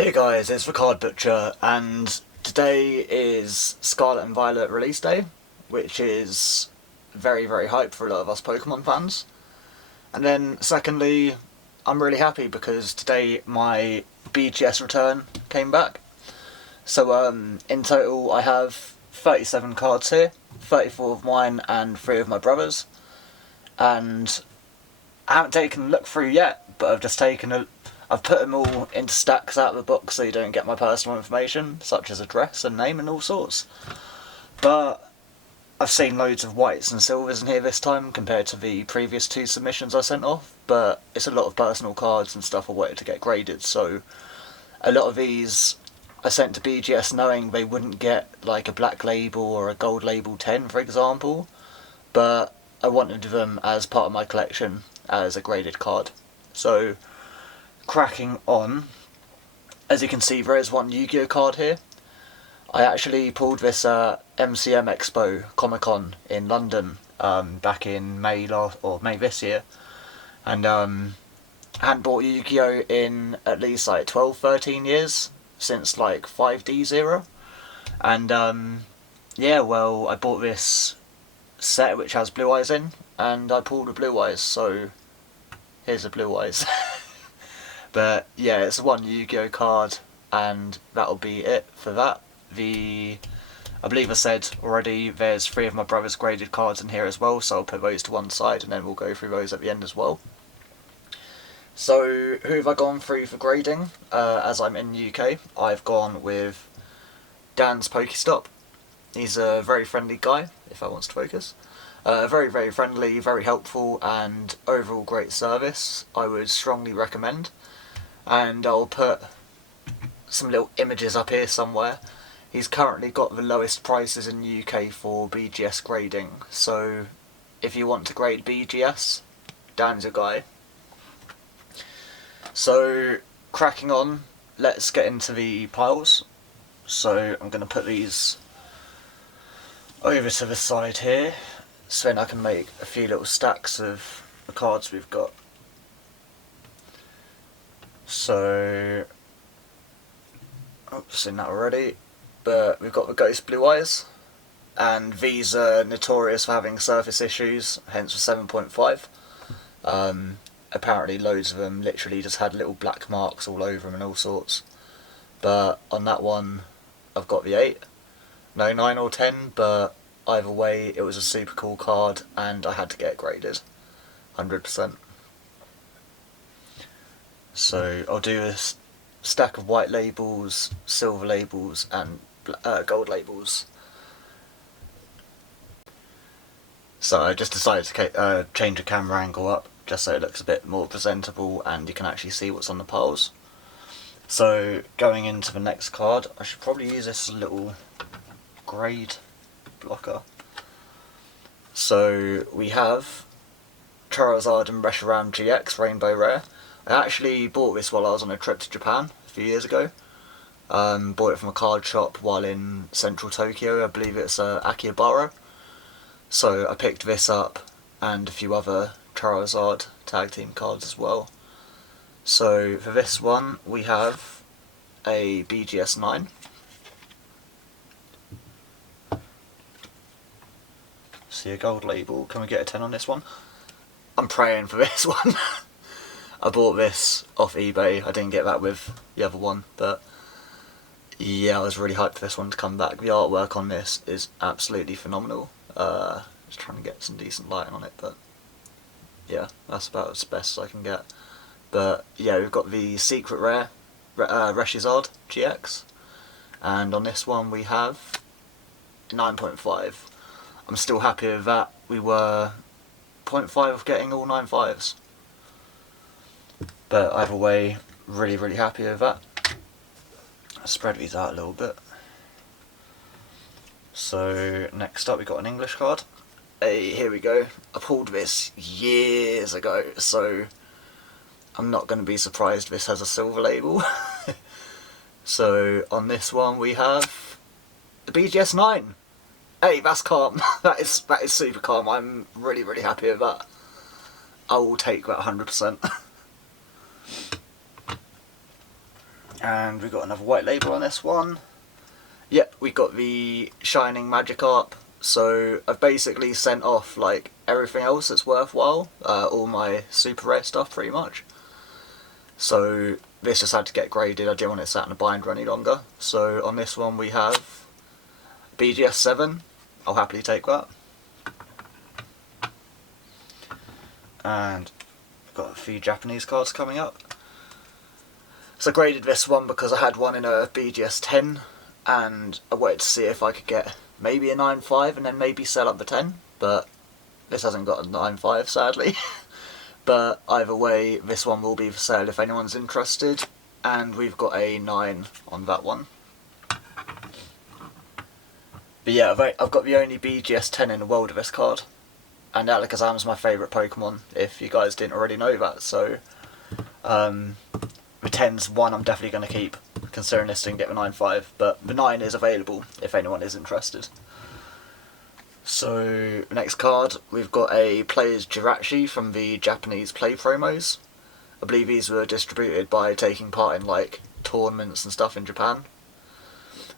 Hey guys, it's the Card Butcher, and today is Scarlet and Violet release day, which is very, very hype for a lot of us Pokemon fans. And then, secondly, I'm really happy because today my BGS return came back. So, in total, I have 37 cards here, 34 of mine and 3 of my brothers. And I haven't taken a look through yet, but I've put them all into stacks out of the box so you don't get my personal information, such as address and name and all sorts. But I've seen loads of whites and silvers in here this time compared to the previous 2 submissions I sent off, but it's a lot of personal cards and stuff I wanted to get graded, so a lot of these I sent to BGS knowing they wouldn't get like a black label or a gold label 10, for example, but I wanted them as part of my collection as a graded card. So, cracking on, as you can see there is one Yu-Gi-Oh card here. I actually pulled this MCM Expo Comic Con in London back in May this year, and I hadn't bought Yu-Gi-Oh in at least like 12-13 years, since like 5D0, and yeah, well, I bought this set which has Blue Eyes in, and I pulled a Blue Eyes, so here's a Blue Eyes. But yeah, it's one Yu-Gi-Oh card, and that'll be it for that. I believe I said already, there's 3 of my brother's graded cards in here as well, so I'll put those to one side and then we'll go through those at the end as well. So, who have I gone through for grading? As I'm in the UK, I've gone with Dan's Pokestop. He's a very friendly guy, if I wants to focus. Very, very friendly, very helpful, and overall great service. I would strongly recommend. And I'll put some little images up here somewhere. He's currently got the lowest prices in the UK for BGS grading, so if you want to grade BGS, Dan's your guy. So, cracking on, let's get into the piles. So I'm going to put these over to the side here, so then I can make a few little stacks of the cards we've got. So, I've seen that already, but we've got the Ghost Blue Eyes, and these are notorious for having surface issues, hence the 7.5. Apparently loads of them literally just had little black marks all over them and all sorts. But on that one, I've got the 8. No 9 or 10, but either way, it was a super cool card, and I had to get it graded. 100%. So I'll do a stack of white labels, silver labels, and gold labels. So I just decided to change the camera angle up, just so it looks a bit more presentable and you can actually see what's on the piles. So going into the next card, I should probably use this little grade blocker. So we have Charizard and Reshiram GX Rainbow Rare. I actually bought this while I was on a trip to Japan a few years ago. Bought it from a card shop while in central Tokyo, I believe it's Akihabara. So I picked this up and a few other Charizard tag team cards as well. So for this one we have a BGS 9. See a gold label, can we get a 10 on this one? I'm praying for this one. I bought this off eBay, I didn't get that with the other one, but yeah, I was really hyped for this one to come back. The artwork on this is absolutely phenomenal. Just trying to get some decent lighting on it, but yeah, that's about as best as I can get. But yeah, we've got the secret rare, Reshizard GX, and on this one we have 9.5. I'm still happy with that. We were 0.5 of getting all 9 5s. But either way, really, really happy with that. I'll spread these out a little bit. So next up we've got an English card. Hey, here we go. I pulled this years ago, so I'm not going to be surprised this has a silver label. So on this one we have the BGS 9. Hey, that's calm. that is super calm. I'm really, really happy with that. I will take that 100%. And we got another white label on this one. Yep, we got the Shining Magikarp. So I've basically sent off like everything else that's worthwhile, all my super rare stuff pretty much. So this just had to get graded. I didn't want it sat in a binder any longer. So on this one we have BGS 7. I'll happily take that. And I've got a few Japanese cards coming up. So I graded this one because I had one in a BGS 10 and I wanted to see if I could get maybe a 9.5 and then maybe sell up the 10, but this hasn't got a 9.5 sadly. But either way, this one will be for sale if anyone's interested, and we've got a 9 on that one. But yeah, I've got the only BGS 10 in the world of this card, and Alakazam's my favourite Pokemon, if you guys didn't already know that, so the 10's one I'm definitely going to keep, considering this didn't get the 9.5, but the 9 is available if anyone is interested. So, next card, we've got a Player's Jirachi from the Japanese Play promos. I believe these were distributed by taking part in like tournaments and stuff in Japan.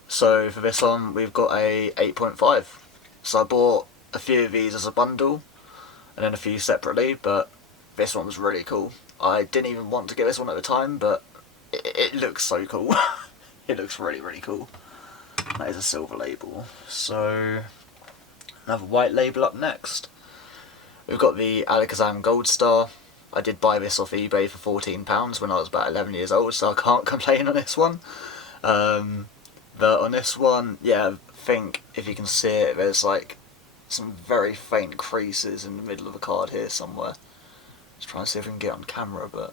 So for this one, we've got a 8.5. So I bought a few of these as a bundle, and then a few separately, but this one was really cool. I didn't even want to get this one at the time, but it looks so cool. It looks really, really cool. That is a silver label. So, another white label up next. We've got the Alakazam Gold Star. I did buy this off eBay for £14 when I was about 11 years old, so I can't complain on this one. But on this one, yeah, I think if you can see it, there's like some very faint creases in the middle of the card here somewhere. Just trying to see if we can get on camera, but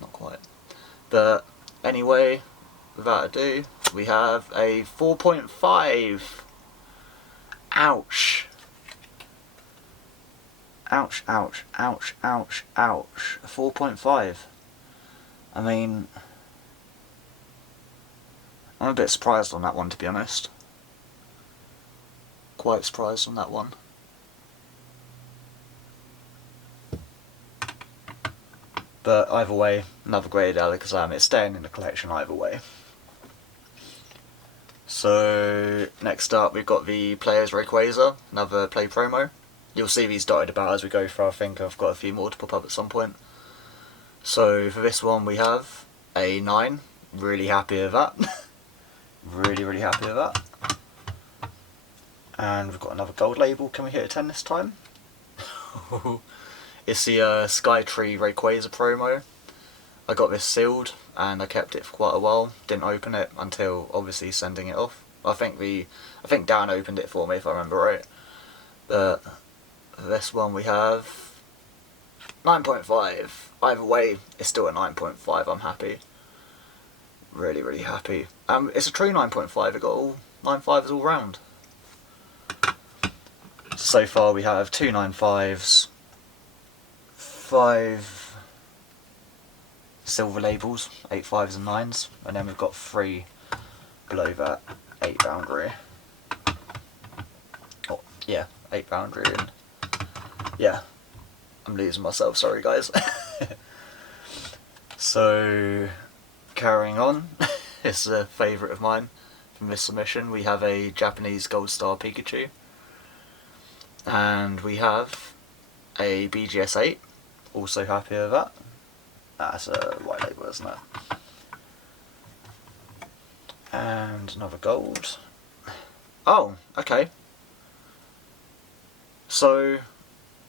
not quite. But anyway, without ado, we have a 4.5. Ouch. Ouch, ouch, ouch, ouch, ouch. A 4.5. I mean, I'm a bit surprised on that one, to be honest. Quite surprised on that one. But either way, another graded Alakazam. It's staying in the collection either way. So, next up we've got the Player's Rayquaza, another play promo. You'll see these dotted about as we go through. I think I've got a few more to pop up at some point. So for this one we have a 9. Really happy with that. Really, really happy with that. And we've got another gold label. Can we hit a 10 this time? It's the Skytree Rayquaza promo. I got this sealed and I kept it for quite a while. Didn't open it until obviously sending it off. I think Dan opened it for me if I remember right. But this one we have 9.5. Either way, it's still a 9.5. I'm happy. Really, really happy. It's a true 9.5. It got all 9.5s all round. So far we have 2 9.5s, 5 silver labels, 8 5s and 9s, and then we've got 3 below that, 8 boundary. Oh, yeah, 8 boundary, and yeah, I'm losing myself, sorry guys. So, carrying on, it's a favourite of mine from this submission. We have a Japanese Gold Star Pikachu, and we have a BGS 8, also happy with that. That's a white label, isn't it? And another gold. Oh, okay. So,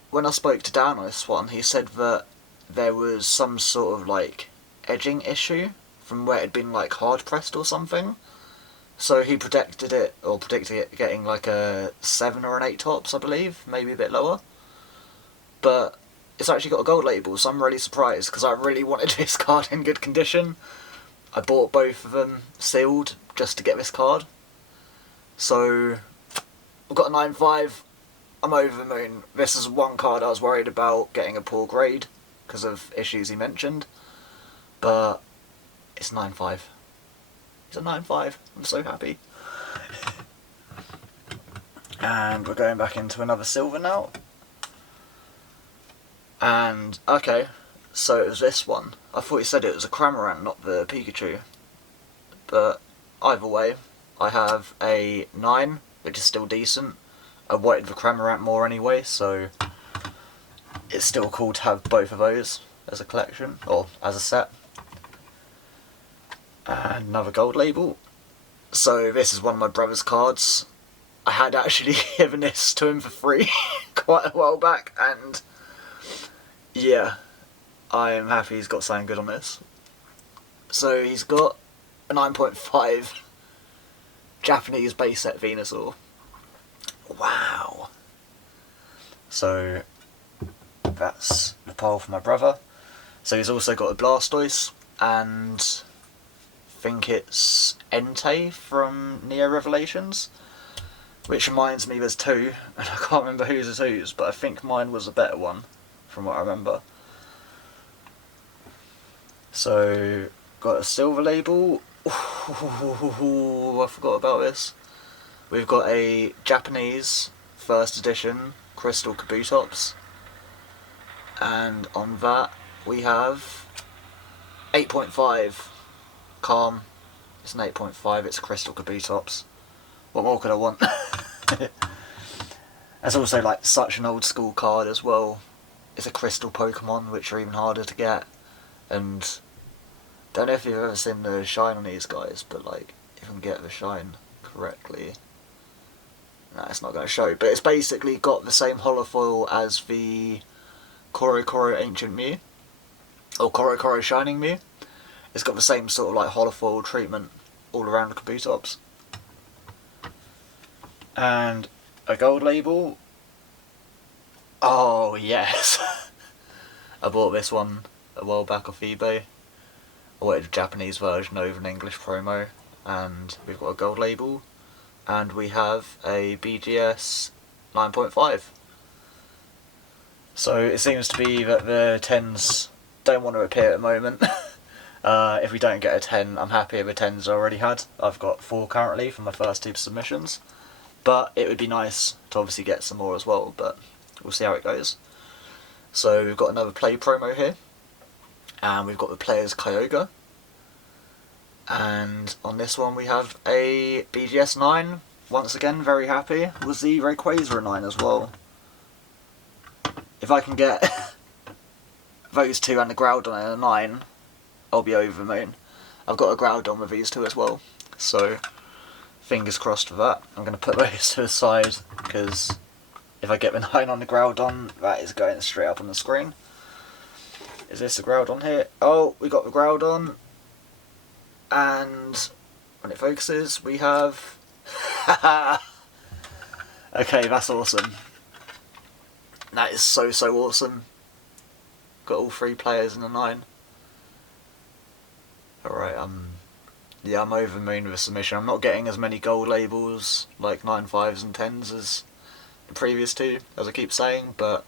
when I spoke to Dan on this one, he said that there was some sort of like edging issue from where it had been like hard pressed or something. So he predicted it getting like a 7 or an 8 tops, I believe, maybe a bit lower. But it's actually got a gold label, so I'm really surprised because I really wanted this card in good condition. I bought both of them sealed just to get this card. So I've got a 9.5. I'm over the moon. This is one card I was worried about getting a poor grade because of issues he mentioned. But it's 9.5. It's a 9.5. I'm so happy. And we're going back into another silver now. And, okay, so it was this one. I thought he said it was a Cramorant, not the Pikachu. But either way, I have a 9, which is still decent. I wanted the Cramorant more anyway, so it's still cool to have both of those as a collection, or as a set. And another gold label. So this is one of my brother's cards. I had actually given this to him for free quite a while back, and yeah, I am happy he's got something good on this. So he's got a 9.5 Japanese base set Venusaur. Wow. So that's the pile for my brother. So he's also got a Blastoise, and I think it's Entei from Neo Revelations. Which reminds me there's two, and I can't remember whose is whose, but I think mine was a better one, from what I remember. So, got a silver label. Ooh, I forgot about this. We've got a Japanese first edition Crystal Kabutops. And on that we have 8.5. Calm. It's an 8.5, it's Crystal Kabutops. What more could I want? That's also like such an old school card as well. It's a crystal Pokemon, which are even harder to get. And don't know if you've ever seen the shine on these guys, but like if I can get the shine correctly, no, it's not going to show. But it's basically got the same holofoil as the Koro Ancient Mew, or Koro Shining Mew. It's got the same sort of like holofoil treatment all around the Kabutops. And a gold label. Oh yes. I bought this one a while back off eBay. I wanted a Japanese version over an English promo, and we've got a gold label, and we have a BGS 9.5. So it seems to be that the 10s don't want to appear at the moment. If we don't get a 10, I'm happy with the 10s I already had. I've got 4 currently from my first 2 submissions. But it would be nice to obviously get some more as well, but we'll see how it goes. So we've got another play promo here, and we've got the player's Kyogre. And on this one we have a BGS 9, once again very happy, with the Rayquaza 9 as well. If I can get those two and the Groudon and a 9, I'll be over the moon. I've got a Groudon with these two as well, so fingers crossed for that. I'm going to put those to the side, because if I get the 9 on the Groudon, that is going straight up on the screen. Is this the Groudon here? Oh, we got the Groudon. And when it focuses, we have... Okay, that's awesome. That is so awesome. Got all 3 players in the 9. Alright, yeah, I'm over the moon with a submission. I'm not getting as many gold labels, like 9.5s and 10s as the previous 2, as I keep saying, but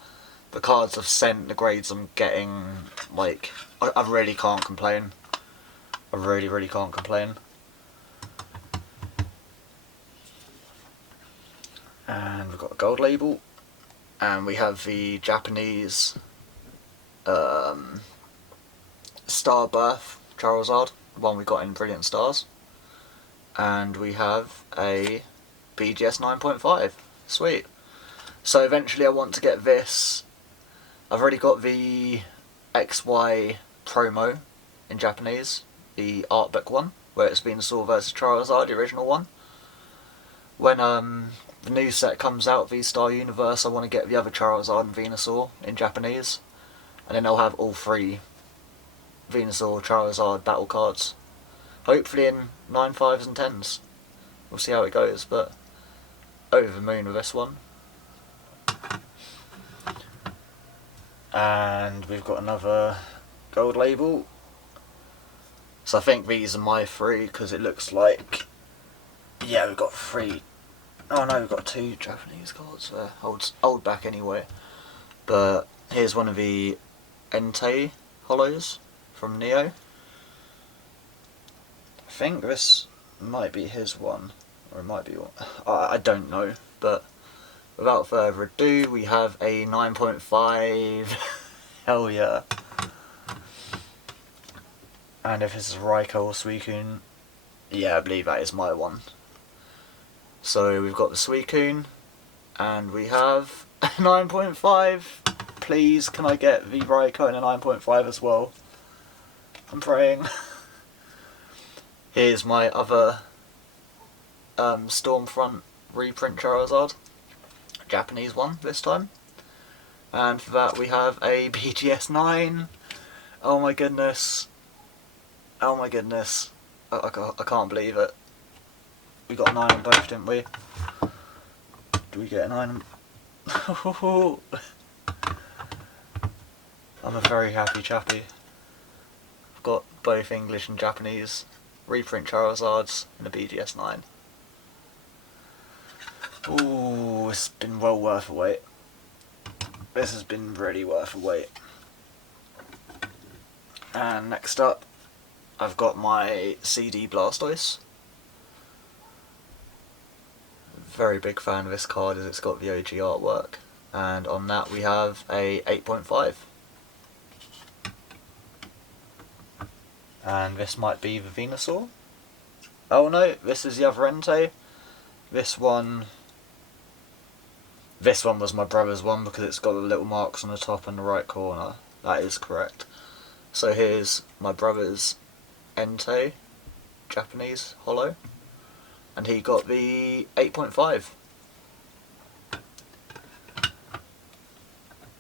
the cards I've sent, the grades I'm getting, like, I really can't complain. I really can't complain. And we've got a gold label, and we have the Japanese Starbirth Charizard, the one we got in Brilliant Stars, and we have a BGS 9.5. Sweet. So eventually I want to get this. I've already got the XY promo in Japanese, the art book one, where it's Venusaur versus Charizard, the original one. When the new set comes out, V-Star Universe, I want to get the other Charizard and Venusaur in Japanese, and then I'll have all 3 Venusaur, Charizard battle cards. Hopefully in 9.5s and 10s. We'll see how it goes, but over the moon with this one. And we've got another gold label. So I think these are my 3, because it looks like... Yeah, we've got 3. Oh no, we've got 2 Japanese cards there. Old back anyway. But here's one of the Entei holos from Neo. I think this might be his one, or it might be one. I don't know, but without further ado, we have a 9.5 Hell yeah. And if it's Raikou or Suicune, yeah, I believe that is my one. So we've got the Suicune, and we have a 9.5. Please, can I get the Raikou in a 9.5 as well? I'm praying. Here's my other Stormfront reprint Charizard. Japanese one this time. And for that we have a BGS 9. Oh my goodness. Oh my goodness. I can't believe it. We got a 9 on both, didn't we? Do we get a 9 on... I'm a very happy chappy. I've got both English and Japanese reprint Charizards in a BGS 9. Ooh, it's been well worth a wait. This has been really worth a wait. And next up, I've got my CD Blastoise. Very big fan of this card as it's got the OG artwork. And on that we have a 8.5. And this might be the Venusaur. Oh no, this is the other Entei. This one was my brother's one because it's got the little marks on the top and the right corner. That is correct. So here's my brother's Entei, Japanese holo, and he got the 8.5.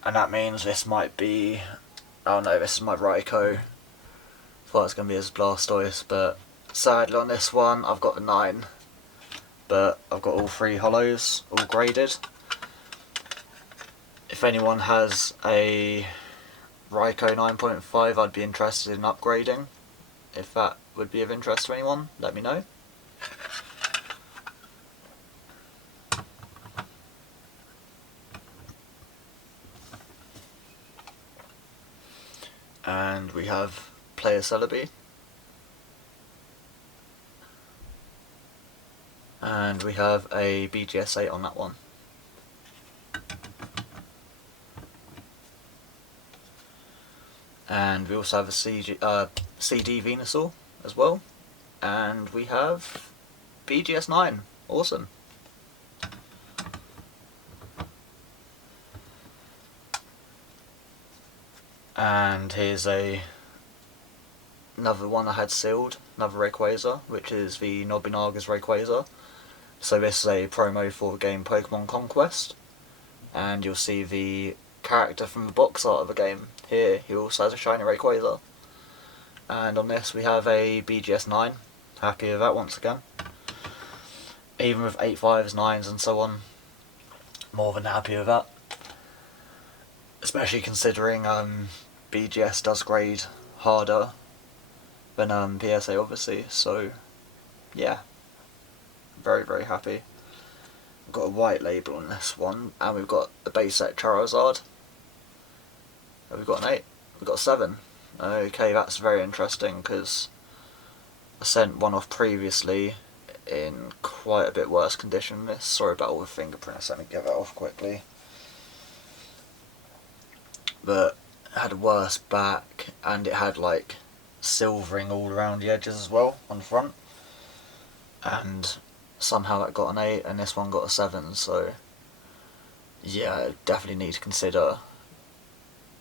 And that means this might be... oh no, this is my Raikou. Thought it's going to be his Blastoise, but sadly on this one I've got the 9. But I've got all 3 holos, all graded. If anyone has a Raikou 9.5, I'd be interested in upgrading. If that would be of interest to anyone, let me know. And we have Player Celebi. And we have a BGS 8 on that one. And we also have a CD Venusaur as well. And we have BGS 9. Awesome. And here's another one I had sealed, another Rayquaza, which is the Nobunaga's Rayquaza. So this is a promo for the game Pokemon Conquest. And you'll see the character from the box art of the game here. He also has a shiny Rayquaza. And on this we have a BGS 9. Happy with that once again. Even with 8.5s, 9s and so on. More than happy with that. Especially considering BGS does grade harder than PSA obviously. So yeah. Very, very happy. We've got a white label on this one, and we've got a base set Charizard. And we've got an 8. We've got a 7. Okay, that's very interesting because I sent one off previously in quite a bit worse condition than this. Sorry about all the fingerprints, let me get that off quickly. But it had a worse back, and it had like silvering all around the edges as well on the front. And somehow that got an 8 and this one got a 7, so yeah, definitely need to consider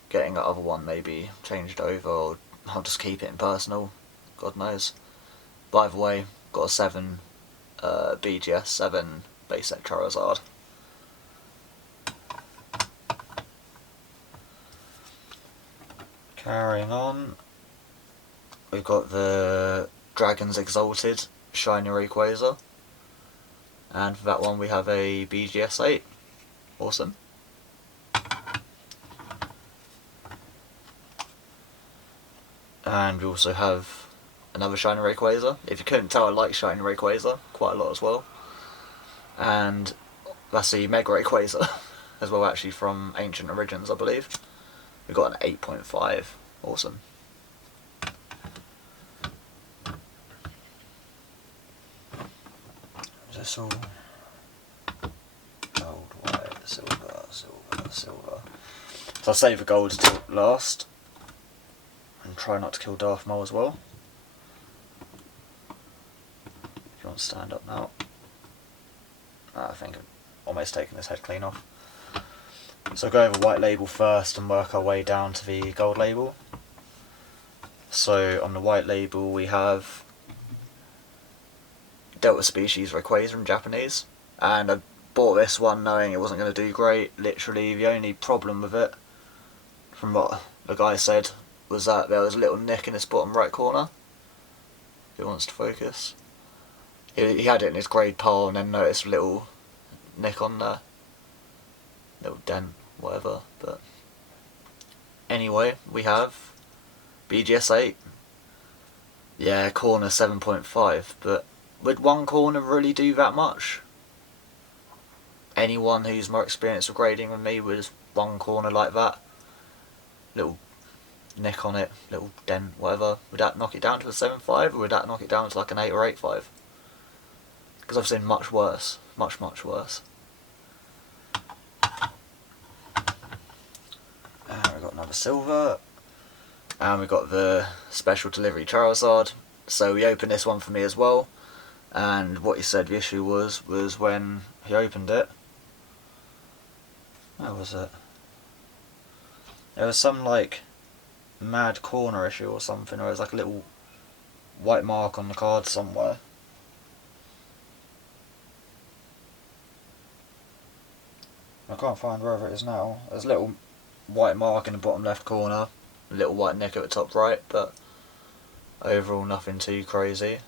getting that other one maybe changed over, or I'll just keep it in personal, God knows. But either way, got a 7 BGS 7 base set Charizard. Carrying on, we've got the Dragon's Exalted shiny Rayquaza. And for that one we have a BGS 8. Awesome. And we also have another shiny Rayquaza. If you couldn't tell, I like shiny Rayquaza quite a lot as well. And that's the Mega Rayquaza as well, actually from Ancient Origins I believe. We've got an 8.5. Awesome. Is this all gold, white, silver, silver, silver? So I'll save the gold till last. And try not to kill Darth Maul as well. If you want to stand up now. I think I'm almost taking this head clean off. So go over white label first and work our way down to the gold label. So on the white label we have Delta Species Rayquaza in Japanese, and I bought this one knowing it wasn't going to do great. Literally the only problem with it, from what the guy said, was that there was a little nick in this bottom right corner. If it wants to focus. He had it in his grade pile and then noticed a little nick on there. Little dent, whatever. But anyway, we have BGS 8. Yeah, corner 7.5, but would one corner really do that much? Anyone who's more experienced with grading than me with one corner like that, little nick on it, little dent, whatever, would that knock it down to a 7.5 or would that knock it down to like an 8 or 8.5? Because I've seen much worse, much worse. And we've got another silver, and we've got the special delivery Charizard. So he opened this one for me as well, and what he said the issue was when he opened it, how was it? There was some like mad corner issue or something, or it was like a little white mark on the card somewhere. I can't find wherever it is now. There's a little white mark in the bottom left corner, a little white nick at the top right, but overall nothing too crazy.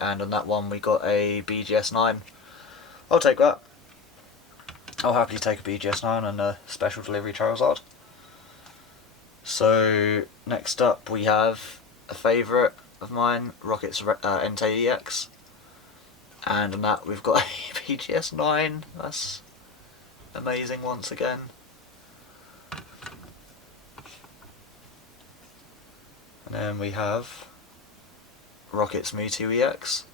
And on that one we got a BGS 9. I'll take that. I'll happily take a BGS 9 and a special delivery Charizard. So next up we have a favourite of mine, Rocket's Entei EX. And on that we've got a BGS 9. That's amazing once again. And then we have Rocket's Mewtwo EX.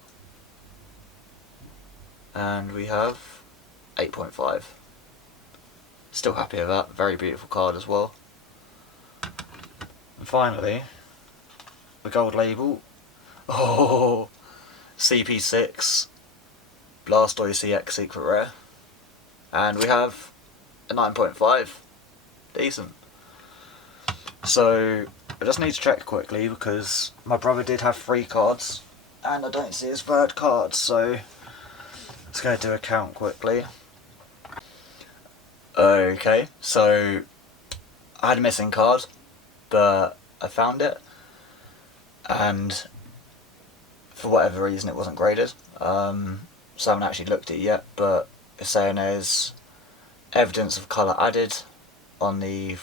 And we have 8.5. Still happy with that. Very beautiful card as well. And finally, the gold label. Oh, CP6 Blastoise EX Secret Rare. And we have a 9.5. Decent. So I just need to check quickly because my brother did have 3 cards and I don't see his 3rd card, so let's go do a count quickly. Okay, so I had a missing card, but I found it, and for whatever reason it wasn't graded, so I haven't actually looked at it yet, but it's saying there's evidence of colour added on the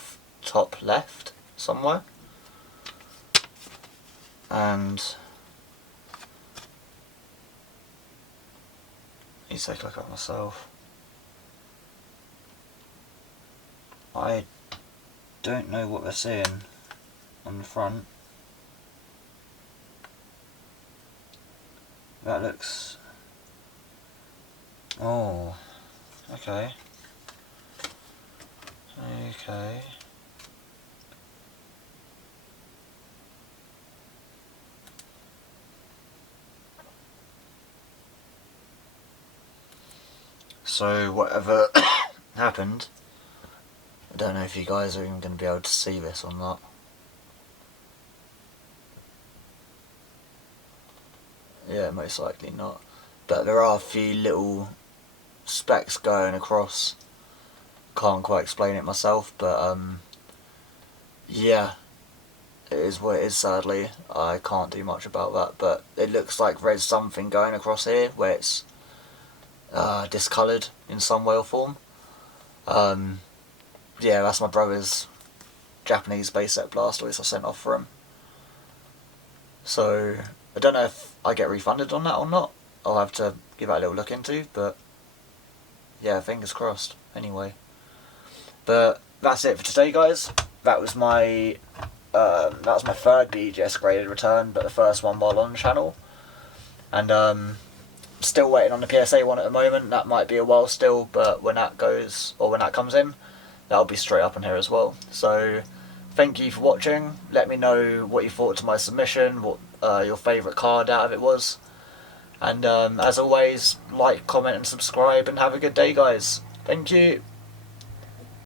top left somewhere, and I need to take a look at it myself. I don't know what they're saying on the front. That looks... oh, okay. Okay. So whatever happened, I don't know if you guys are even going to be able to see this or not. Yeah, most likely not. But there are a few little specks going across. Can't quite explain it myself, but yeah, it is what it is, sadly. I can't do much about that, but it looks like there's something going across here where it's discoloured in some way or form. Yeah, that's my brother's Japanese base set Blastoise I sent off for him. So I don't know if I get refunded on that or not. I'll have to give that a little look into, but yeah, fingers crossed anyway. But that's it for today, guys. That was my 3rd BGS graded return, but the first one while on the channel. And still waiting on the PSA one at the moment. That might be a while still, but when that goes, or when that comes in, that'll be straight up on here as well. So thank you for watching. Let me know what you thought to my submission, what your favourite card out of it was. And as always, like, comment and subscribe, and have a good day, guys. Thank you.